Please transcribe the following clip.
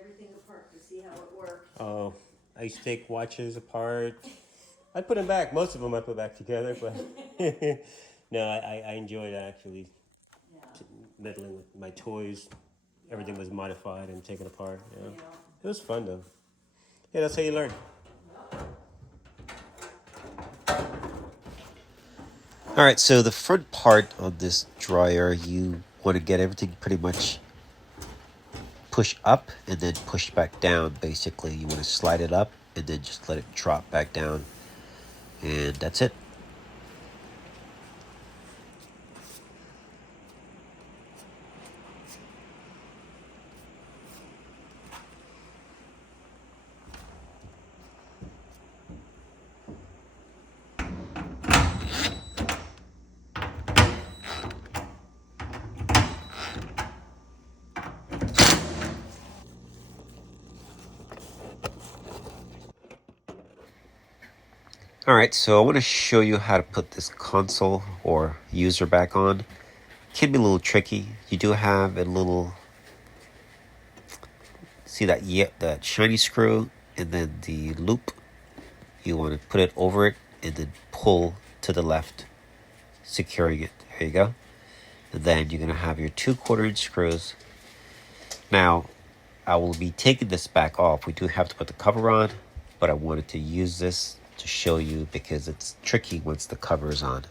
everything apart to see how it worked. Oh, I used to take watches apart. I put them back. Most of them I put back together, but no, I enjoyed actually Yeah. meddling with my toys. Everything was modified and taken apart. Yeah. Yeah. It was fun though. Yeah, that's how you learn. All right, so the front part on this dryer, you want to get everything pretty much push up and then push back down. Basically, you want to slide it up and then just let it drop back down, and that's it. All right, so I want to show you how to put this console or user back on. It can be a little tricky. You do have a little, see that shiny screw and then the loop. You want to put it over it and then pull to the left, securing it. There you go. And then you're going to have your 2/4 inch screws. Now, I will be taking this back off. We do have to put the cover on, but I wanted to use this to show you because it's tricky once the cover is on.